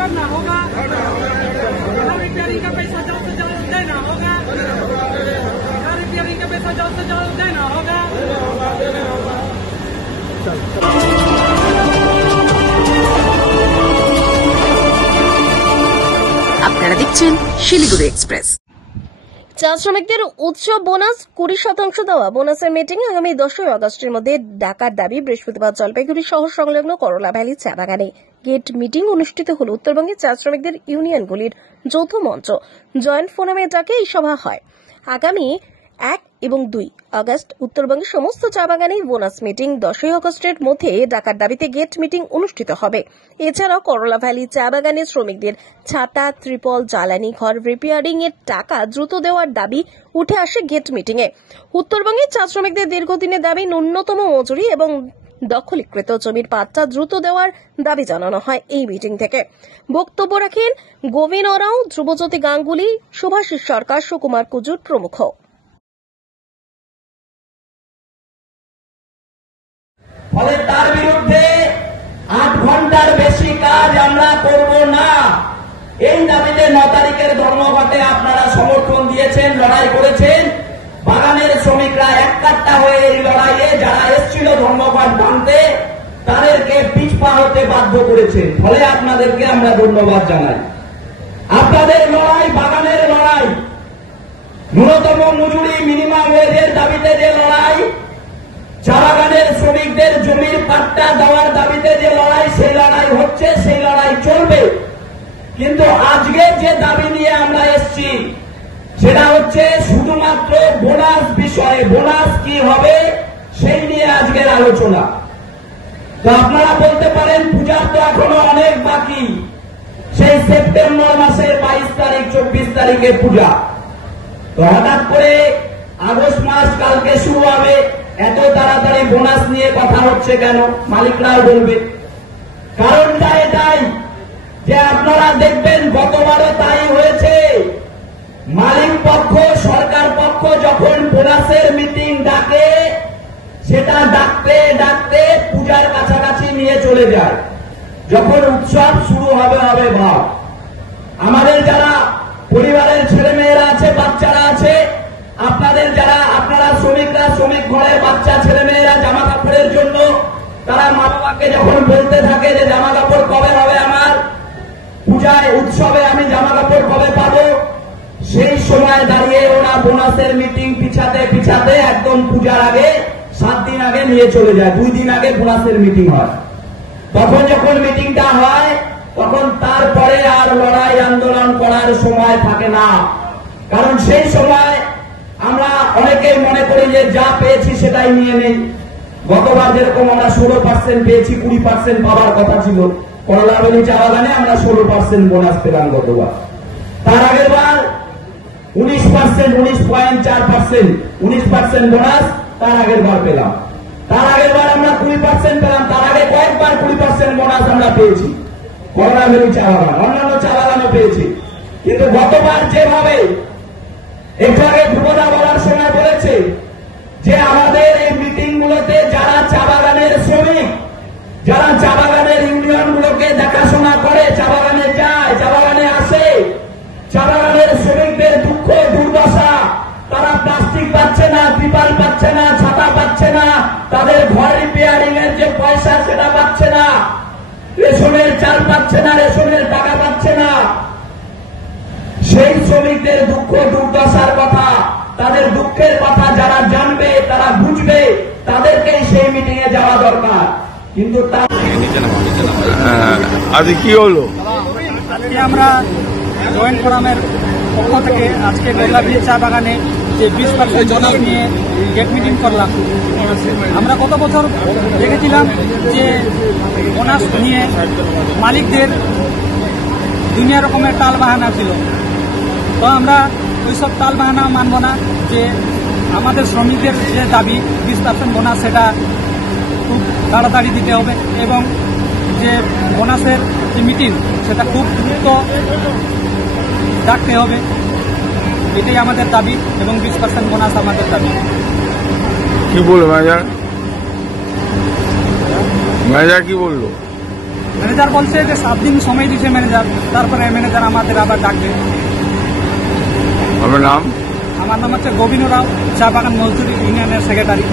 करना होगा, रिपेयरिंग का पैसा जल्द से जल्द देना होगा, रिपेयरिंग का पैसा जल्द से जल्द देना होगा। আপনারা দেখছেন শিলিগুড়ি এক্সপ্রেস। চা শ্রমিকদের উৎসব বোনাস 20% দেওয়া বোনাসের মিটিং আগামী 10 আগস্টের মধ্যে ডাকার দাবি বৃহস্পতিবার জলপাইগুড়ি শহর সংলগ্ন করলা ভ্যালি চা বাগানে গেট মিটিং অনুষ্ঠিত হল। উত্তরবঙ্গের চা শ্রমিকদের ইউনিয়নগুলির যৌথ মঞ্চ জয়েন্ট ফোরামে ডাকে এই সভা হয়। আগামী 1 এবং 2 আগস্ট উত্তরবঙ্গের সমস্ত চা বাগানে বোনাস মিটিং, 10 আগস্টের মধ্যে ডাকার দাবিতে গেট মিটিং অনুষ্ঠিত হবে। এছাড়াও করলা ভ্যালি চা বাগানের শ্রমিকদের ছাতা, ত্রিপল, জ্বালানি ঘর রিপেয়ারিং এর টাকা দ্রুত দেওয়ার দাবি উঠে আসে গেট মিটিং এ। উত্তরবঙ্গের চা শ্রমিকদের দীর্ঘদিনের দাবি ন্যূনতম মজুরি এবং দখলীকৃত জমির পাট্টা দ্রুত দেওয়ার দাবি জানানো হয় এই মিটিং থেকে। বক্তব্য রাখেন গোবিন্দ রাও, ধ্রুবজ্যোতি গাঙ্গুলি, শুভাশিস সরকার, সুকুমার কুজুর প্রমুখ। ফলে তার বিরুদ্ধে 8 ঘন্টার বেশি কাজ আমরা করব না, এই দাবিতে 9 তারিখের ধর্মঘটে আপনারা সমর্থন দিয়েছেন, লড়াই করেছেন। বাগানের শ্রমিকরা এককাট্টা হয়ে এই লড়াইয়ে যারা এসেছিল ধর্মঘট ভাঙতে তাদেরকে পিছপা হতে বাধ্য করেছেন। ফলে আপনাদেরকে আমরা ধন্যবাদ জানাই। আপনাদের লড়াই বাগানের লড়াই, ন্যূনতম মজুরি মিনিমাম ওয়েজের দাবিতে যে লড়াই, চা বাগানের শ্রমিকদের জমির পাট্টা দেওয়ার দাবিতে যে লড়াই, সেই লড়াই হচ্ছে, সেই লড়াই চলবে। কিন্তু আজকে যে দাবি নিয়ে আমরা এসেছি সেটা হচ্ছে শুধুমাত্র বোনাস বিষয়ে, বোনাস কি হবে সেই নিয়ে আজকের আলোচনা। তো আপনারা বলতে পারেন পূজার তো এখনো অনেক বাকি, সেই সেপ্টেম্বর মাসের 22 তারিখ 24 তারিখে পূজা। তো হঠাৎ করে আগস্ট মাস কালকে শুরু হবে, এত তাড়াতাড়ি বোনাস নিয়ে কথা হচ্ছে কেন? মালিকরাও বলবে। কারণটা এটাই যে আপনারা দেখবেন গতবারও তাই হয়েছে। মালিক পক্ষ, সরকার পক্ষ যখন বোনাসের মিটিং ডাকে, সেটা ডাকতে ডাকতে পূজার কাছাকাছি নিয়ে চলে যায়। যখন উৎসব শুরু হবে ভাব। আমাদের যারা পরিবারের ছেলে মেয়েরা আছে, বাচ্চারা আছে, আপনাদের যারা আপনারা শ্রমিকরা, শ্রমিক ঘরের বাচ্চা ছেলে মেয়েরা জামা কাপড়ের জন্য তারা মা বাবাকে যখন বলতে থাকে যে জামা কাপড় কবে হবে, আমার পূজায় উৎসবে আমি জামা কাপড় কবে পাবো, সেই সময় দাঁড়িয়ে ওরা বোনাসের মিটিং পিছাতে পিছাতে একদম পূজার আগে 7 দিন আগে নিয়ে চলে যায়। 2 দিন আগে বোনাসের মিটিং হয়। তখন যখন মিটিংটা হয় তখন তারপরে আর লড়াই আন্দোলন করার সময় থাকে না। কারণ সেই সময় আমরা অনেকেই মনে করি যে যা পেয়েছি সেটাই নিয়ে নেই। গতবার যেরকম আমরা 16% পেয়েছি, 20% পাওয়ার কথা ছিল। করলা ভ্যালি চা বাগানে আমরা 16% বোনাস পেলাম গতবার। তার আগের বার 19%, 19.4%, 19% বোনাস তার আগের বার পেলাম। তার আগের বার আমরা 20% পেলাম। তার আগে কয়েকবার 20% বোনাস আমরা পেয়েছি করলা ভ্যালি চা বাগান, অন্যান্য চা বাগানও পেয়েছি। কিন্তু গতবার যেভাবে একটু আগে ধ্রুবদা বলার সময় বলেছে যে আমাদের এই মিটিং গুলোতে যারা চা বাগানের শ্রমিক, যারা চা বাগানের ইউনিয়ন গুলোকে দেখাশোনা করে, চা বাগানে যায়, চা বাগানে আসে, চা বাগানের শ্রমিকদের দুঃখ দুর্দশা, তারা প্লাস্টিক পাচ্ছে না, ত্রিপাল পাচ্ছে না, ছাতা পাচ্ছে না, তাদের ঘর রিপেয়ারিং এর যে পয়সা সেটা পাচ্ছে না, রেশনের চাল পাচ্ছে না, রেশনের টাকা পাচ্ছে না, সেই শ্রমিকদের দুঃখ দুর্দশার কথা, তাদের দুঃখের কথা যারা জানবে, তারা বুঝবে, তাদেরকেই সেই মিটিং এ যাওয়া দরকার। কিন্তু আজ কি হলো? আজকে আমরা জয়েন্ট ফোরামের পক্ষ থেকে আজকে করলা ভ্যালি চা বাগানে যে 20% বোনাস নিয়ে গেট মিটিং করলাম। আমরা গত বছর দেখেছিলাম যে বোনাস নিয়ে মালিকদের দুনিয়া রকমের টাল বাহানা ছিল। তো আমরা ওইসব টাল বাহানা মানব না, যে আমাদের শ্রমিকদের যে দাবি 20% বোনাস সেটা খুব তাড়াতাড়ি দিতে হবে এবং যে বোনাসের যে মিটিং সেটা খুব দ্রুত ডাকতে হবে, এটাই আমাদের দাবি এবং 20% বোনাস আমাদের দাবি। কি বললো ম্যানেজার? ম্যানেজার কি বললো? ম্যানেজার বলছে যে 7 দিন সময় দিয়েছে ম্যানেজার, তারপরে ম্যানেজার আমাদের আবার ডাকবে। আপনার নাম? আমার নাম হচ্ছে গোবিন্দ রাও, চা বাগান মজদুরি ইউনিয়নের সেক্রেটারি।